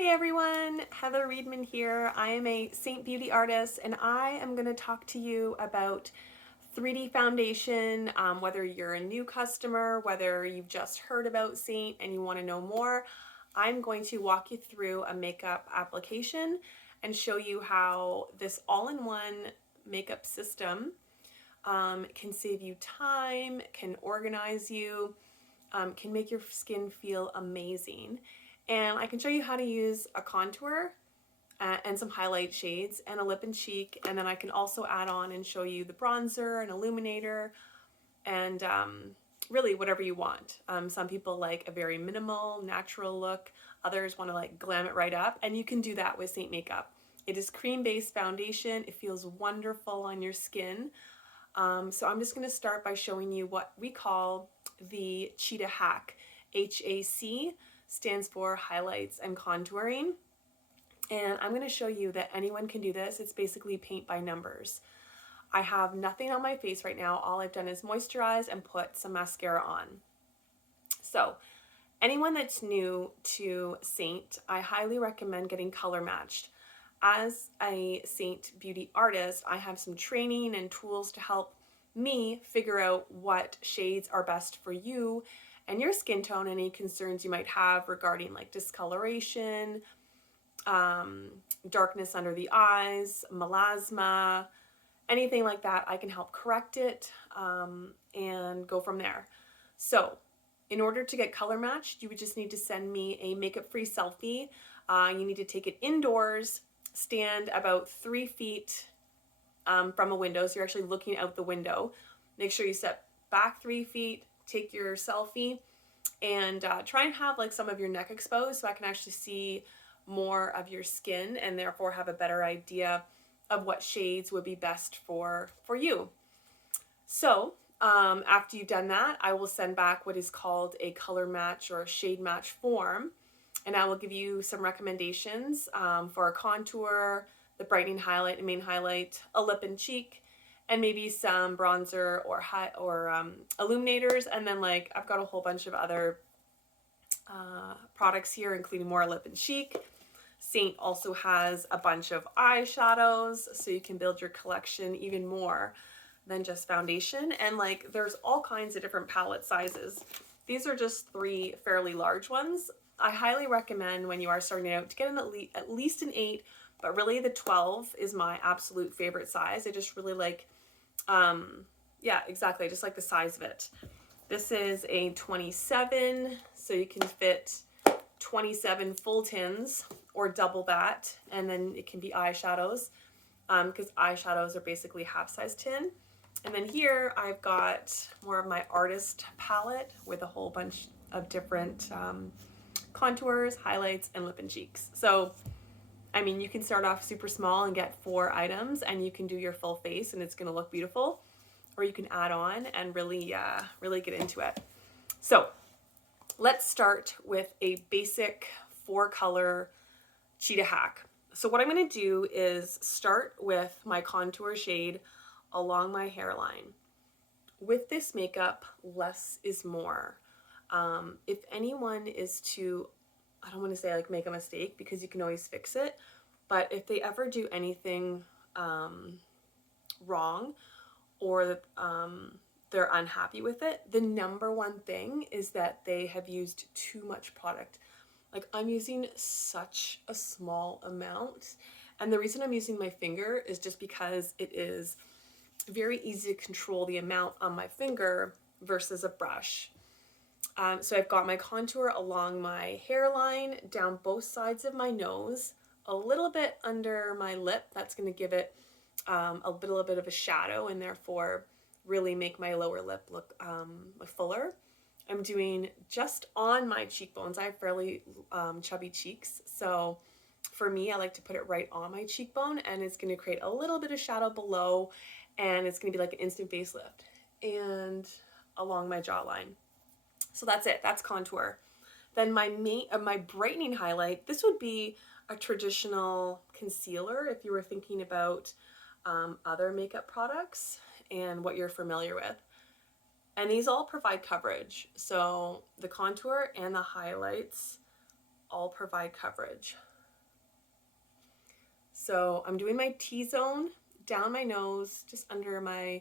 Hey everyone, Heather Reedman here. I am a Seint beauty artist and I am going to talk to you about 3D foundation, whether you're a new customer, whether you've just heard about Seint and you want to know more. I'm going to walk you through a makeup application and show you how this all-in-one makeup system can save you time, can organize you, can make your skin feel amazing. And I can show you how to use a contour and some highlight shades and a lip and cheek. And then I can also add on and show you the bronzer and illuminator and really whatever you want. Some people like a very minimal, natural look. Others want to like glam it right up. And you can do that with Seint makeup. It is cream-based foundation. It feels wonderful on your skin. So I'm just going to start by showing you what we call the Cheetah Hack. HAC stands for highlights and contouring. And I'm going to show you that anyone can do this. It's basically paint by numbers. I have nothing on my face right now. All I've done is moisturize and put some mascara on. So anyone that's new to Seint, I highly recommend getting color matched. As a Seint beauty artist, I have some training and tools to help me figure out what shades are best for you and your skin tone, any concerns you might have regarding like discoloration, darkness under the eyes, melasma, anything like that. I can help correct it and go from there. So in order to get color matched, you would just need to send me a makeup-free selfie. You need to take it indoors, stand about 3 feet from a window, so you're actually looking out the window. Make sure you step back 3 feet, take your selfie, and try and have like some of your neck exposed so I can actually see more of your skin and therefore have a better idea of what shades would be best for you. So after you've done that, I will send back what is called a color match or a shade match form, and I will give you some recommendations for a contour, the brightening highlight and main highlight, a lip and cheek, and maybe some bronzer or illuminators. And then like I've got a whole bunch of other products here, including more lip and cheek. Seint also has a bunch of eyeshadows, so you can build your collection even more than just foundation. And like there's all kinds of different palette sizes. These are just 3 fairly large ones. I highly recommend when you are starting out to get at least an 8, but really the 12 is my absolute favorite size. I just really like, yeah, exactly. I just like the size of it. This is a 27, so you can fit 27 full tins or double that, and then it can be eyeshadows because eyeshadows are basically half-size tin. And then here I've got more of my artist palette with a whole bunch of different contours, highlights, and lip and cheeks. So, I mean, you can start off super small and get 4 items and you can do your full face and it's gonna look beautiful. Or you can add on and really, really get into it. So let's start with a basic 4-color Cheetah Hack. So what I'm gonna do is start with my contour shade along my hairline. With this makeup, less is more. If anyone is to, I don't want to say like make a mistake because you can always fix it, but if they ever do anything wrong or they're unhappy with it, the number one thing is that they have used too much product. Like I'm using such a small amount, and the reason I'm using my finger is just because it is very easy to control the amount on my finger versus a brush. So I've got my contour along my hairline, down both sides of my nose, a little bit under my lip. That's going to give it a little bit of a shadow and therefore really make my lower lip look fuller. I'm doing just on my cheekbones. I have fairly chubby cheeks, so for me, I like to put it right on my cheekbone, and it's going to create a little bit of shadow below, and it's going to be like an instant facelift, and along my jawline. So that's it. That's contour. Then my brightening highlight, this would be a traditional concealer if you were thinking about other makeup products and what you're familiar with. And these all provide coverage. So the contour and the highlights all provide coverage. So I'm doing my T-zone down my nose, just under my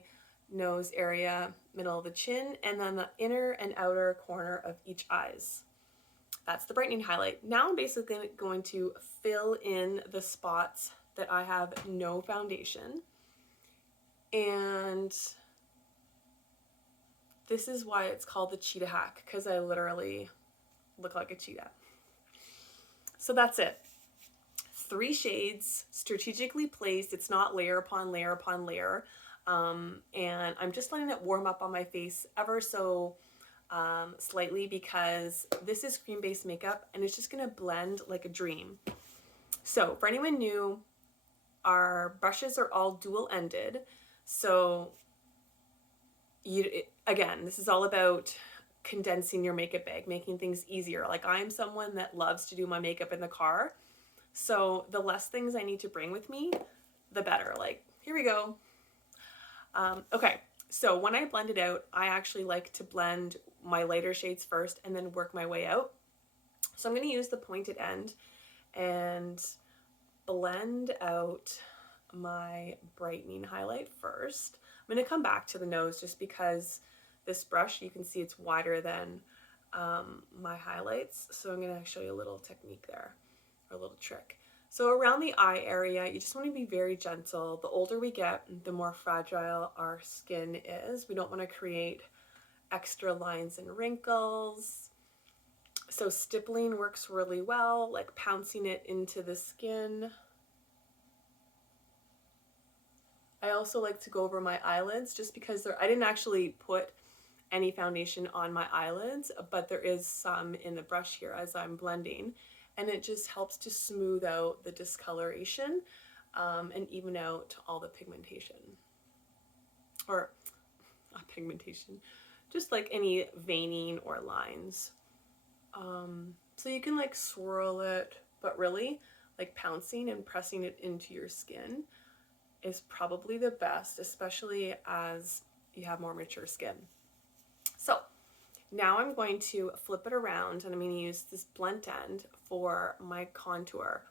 nose area, middle of the chin, and then the inner and outer corner of each eyes. That's the brightening highlight. Now I'm basically going to fill in the spots that I have no foundation. And this is why it's called the Cheetah Hack, because I literally look like a cheetah. So that's it. 3 shades, strategically placed. It's not layer upon layer upon layer. And I'm just letting it warm up on my face ever so slightly, because this is cream-based makeup and it's just gonna blend like a dream. So for anyone new, our brushes are all dual-ended. So again, this is all about condensing your makeup bag, making things easier. Like, I'm someone that loves to do my makeup in the car. So the less things I need to bring with me, the better. Like, here we go. Okay, so when I blend it out, I actually like to blend my lighter shades first and then work my way out. So I'm going to use the pointed end and blend out my brightening highlight first. I'm going to come back to the nose just because this brush, you can see it's wider than my highlights. So I'm going to show you a little technique there, or a little trick. So around the eye area, you just want to be very gentle. The older we get, the more fragile our skin is. We don't want to create extra lines and wrinkles. So stippling works really well, like pouncing it into the skin. I also like to go over my eyelids just because I didn't actually put any foundation on my eyelids, but there is some in the brush here as I'm blending. And it just helps to smooth out the discoloration and even out all the pigmentation. Or not pigmentation, just like any veining or lines. So you can like swirl it, but really like pouncing and pressing it into your skin is probably the best, especially as you have more mature skin. So now I'm going to flip it around and I'm going to use this blunt end for my contour.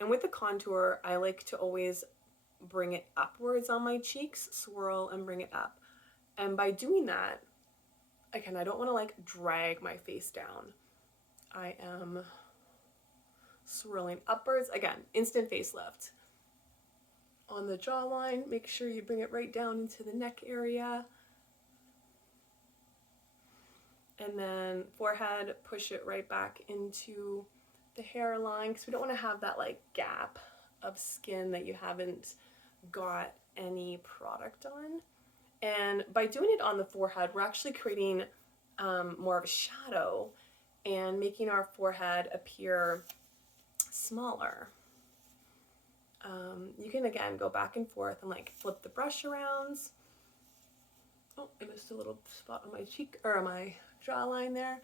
And with the contour, I like to always bring it upwards on my cheeks, swirl and bring it up. And by doing that, again, I don't want to like drag my face down. I am swirling upwards. Again, instant facelift. On the jawline, make sure you bring it right down into the neck area. And then forehead, push it right back into the hairline, because we don't want to have that like gap of skin that you haven't got any product on. And by doing it on the forehead, we're actually creating more of a shadow and making our forehead appear smaller. You can again go back and forth and like flip the brush around. Oh, I missed a little spot on my cheek or my jawline there.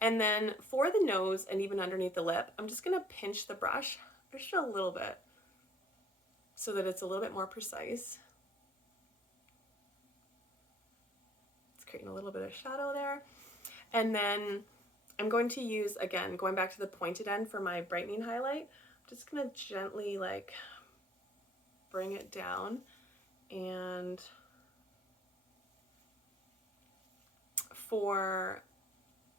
And then for the nose and even underneath the lip, I'm just gonna pinch the brush just a little bit so that it's a little bit more precise. It's creating a little bit of shadow there. And then I'm going to use, again, going back to the pointed end for my brightening highlight, I'm just gonna gently like bring it down, and for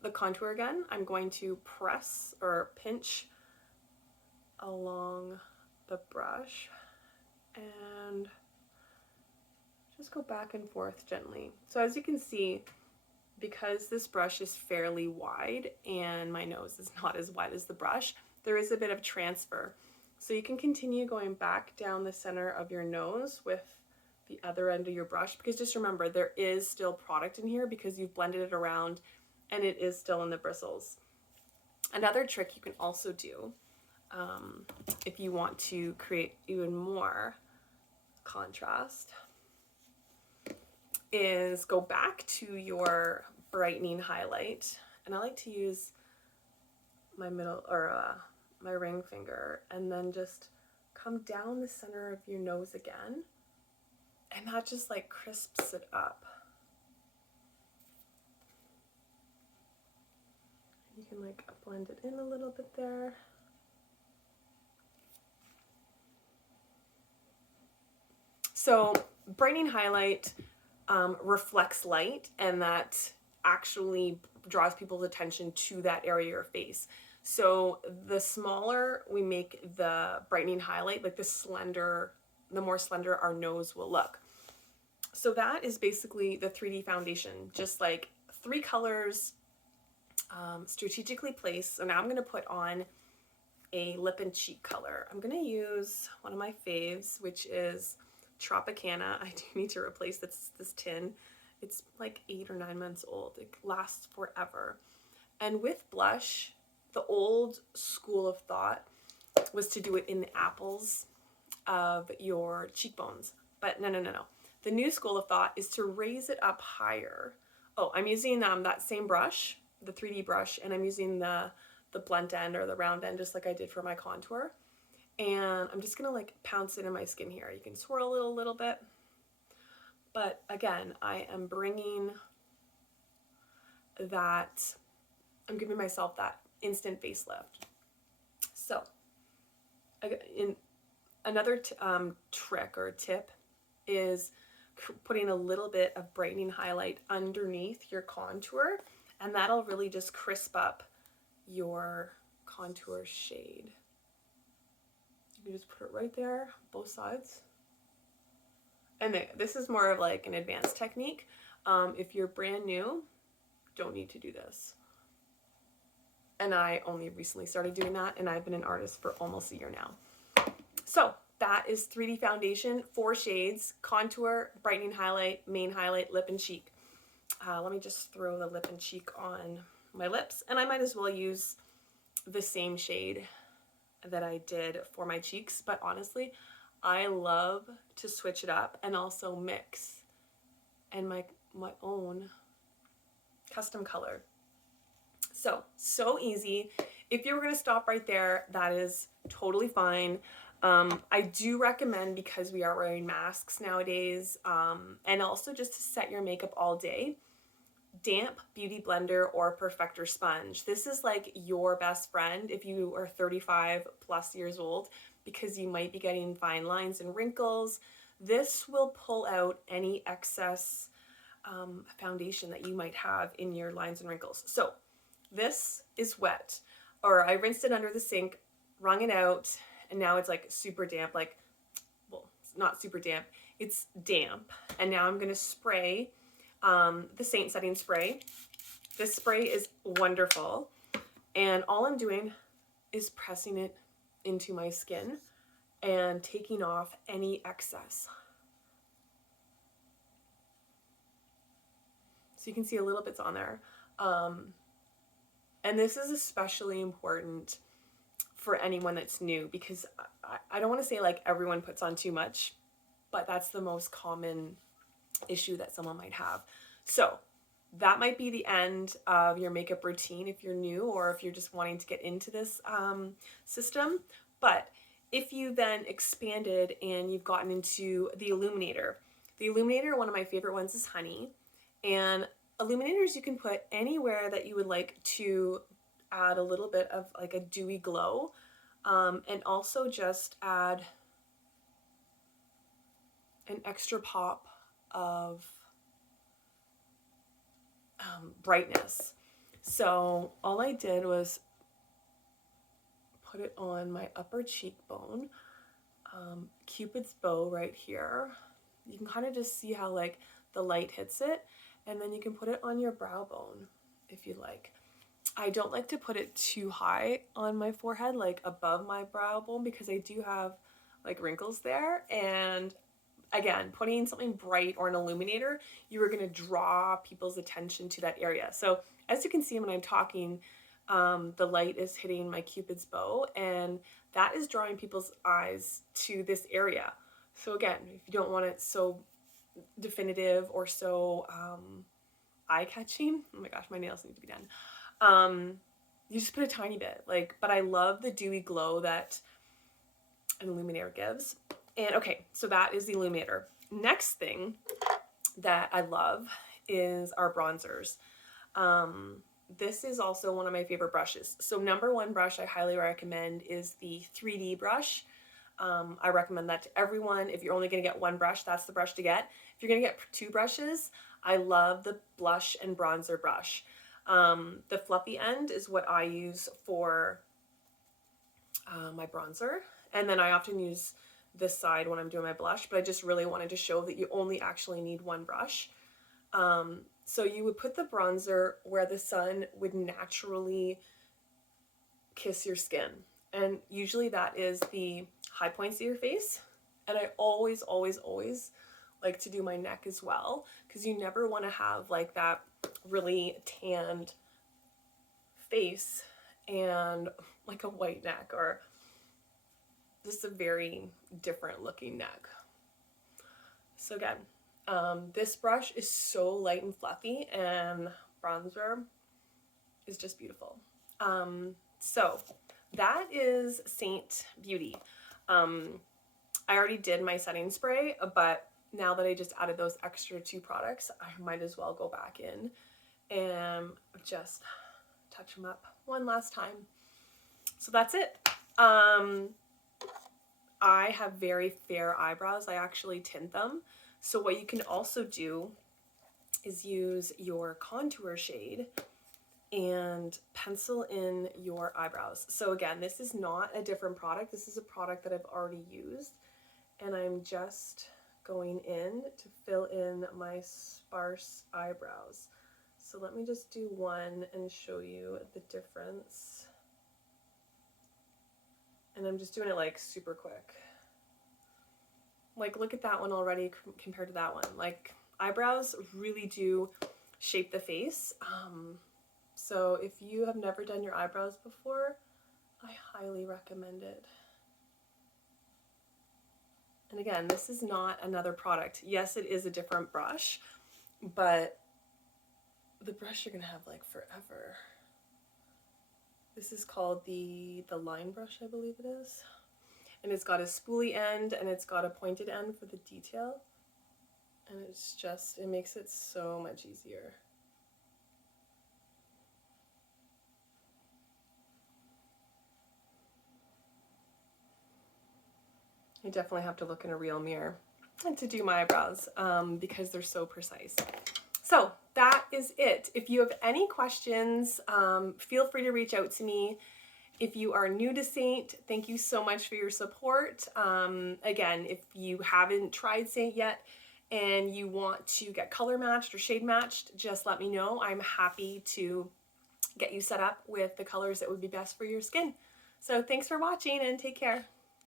the contour again, I'm going to press or pinch along the brush and just go back and forth gently. So as you can see, because this brush is fairly wide and my nose is not as wide as the brush, there is a bit of transfer. So you can continue going back down the center of your nose with the other end of your brush, because just remember, there is still product in here because you've blended it around and it is still in the bristles. Another trick you can also do if you want to create even more contrast is go back to your brightening highlight, and I like to use my middle or my ring finger and then just come down the center of your nose again, and that just like crisps it up. You can like blend it in a little bit there. So brightening highlight reflects light, and that actually draws people's attention to that area of your face. So the smaller we make the brightening highlight, like the more slender our nose will look. So that is basically the 3D foundation, just like 3 colors strategically placed. So now I'm going to put on a lip and cheek color. I'm going to use one of my faves, which is Tropicana. I do need to replace this tin. It's like 8 or 9 months old. It lasts forever. And with blush, the old school of thought was to do it in the apples of your cheekbones. But no. The new school of thought is to raise it up higher. Oh, I'm using that same brush, the 3D brush, and I'm using the blunt end or the round end, just like I did for my contour. And I'm just gonna like pounce it in my skin here. You can swirl it a little bit. But again, I am bringing that, I'm giving myself that instant facelift. So, in another trick or tip is putting a little bit of brightening highlight underneath your contour, and that'll really just crisp up your contour shade. You can just put it right there, both sides. And this is more of like an advanced technique. If you're brand new, don't need to do this. And I only recently started doing that, and I've been an artist for almost a year now. So that is 3D foundation, 4 shades, contour, brightening highlight, main highlight, lip and cheek. Let me just throw the lip and cheek on my lips, and I might as well use the same shade that I did for my cheeks, but honestly, I love to switch it up and also mix and my own custom color. So easy. If you were going to stop right there, that is totally fine. I do recommend, because we are wearing masks nowadays, and also just to set your makeup all day, damp beauty blender or perfector sponge. This is like your best friend if you are 35 plus years old, because you might be getting fine lines and wrinkles. This will pull out any excess foundation that you might have in your lines and wrinkles. So this is wet, or I rinsed it under the sink, wrung it out, and now it's like super damp. Like, well, it's not super damp, it's damp. And now I'm gonna spray the Seint setting spray. This spray is wonderful, and all I'm doing is pressing it into my skin and taking off any excess. So you can see a little bit's on there. And this is especially important for anyone that's new, because I don't want to say like everyone puts on too much, but that's the most common issue that someone might have. So that might be the end of your makeup routine if you're new, or if you're just wanting to get into this system. But if you then expanded and you've gotten into the Illuminator, one of my favorite ones is Honey, and illuminators you can put anywhere that you would like to add a little bit of like a dewy glow, and also just add an extra pop of brightness. So all I did was put it on my upper cheekbone, Cupid's bow right here. You can kind of just see how like the light hits it, and then you can put it on your brow bone if you like. I don't like to put it too high on my forehead, like above my brow bone, because I do have like wrinkles there. And again, putting something bright or an illuminator, you are going to draw people's attention to that area. So as you can see when I'm talking, the light is hitting my Cupid's bow, and that is drawing people's eyes to this area. So again, if you don't want it so definitive or so eye-catching, oh my gosh, my nails need to be done. You just put a tiny bit, like, but I love the dewy glow that an illuminator gives. And okay, so that is the Illuminator. Next thing that I love is our bronzers. This is also one of my favorite brushes. So number one brush I highly recommend is the 3D brush. I recommend that to everyone. If you're only going to get one brush, that's the brush to get. If you're going to get two brushes, I love the blush and bronzer brush. The fluffy end is what I use for my bronzer, and then I often use this side when I'm doing my blush, but I just really wanted to show that you only actually need one brush. So you would put the bronzer where the sun would naturally kiss your skin, and usually that is the high points of your face. And I always like to do my neck as well, because you never want to have like that really tanned face and like a white neck, or just a very different looking neck. So again, this brush is so light and fluffy, and bronzer is just beautiful. So that is Seint Beauty. I already did my setting spray, but now that I just added those extra two products, I might as well go back in and just touch them up one last time. So that's it. I have very fair eyebrows. I actually tint them. So what you can also do is use your contour shade and pencil in your eyebrows. So again, this is not a different product. This is a product that I've already used, and I'm just going in to fill in my sparse eyebrows. So let me just do one and show you the difference. And I'm just doing it like super quick. Like, look at that one already compared to that one. Like, eyebrows really do shape the face. So if you have never done your eyebrows before, I highly recommend it. And again, this is not another product. Yes, it is a different brush, but the brush you're gonna have like forever. This is called the line brush, I believe it is. And it's got a spoolie end and it's got a pointed end for the detail. And it's just, it makes it so much easier. I definitely have to look in a real mirror to do my eyebrows because they're so precise. So that is it. If you have any questions, feel free to reach out to me. If you are new to Seint, thank you so much for your support. Again, if you haven't tried Seint yet and you want to get color matched or shade matched, just let me know. I'm happy to get you set up with the colors that would be best for your skin. So thanks for watching and take care.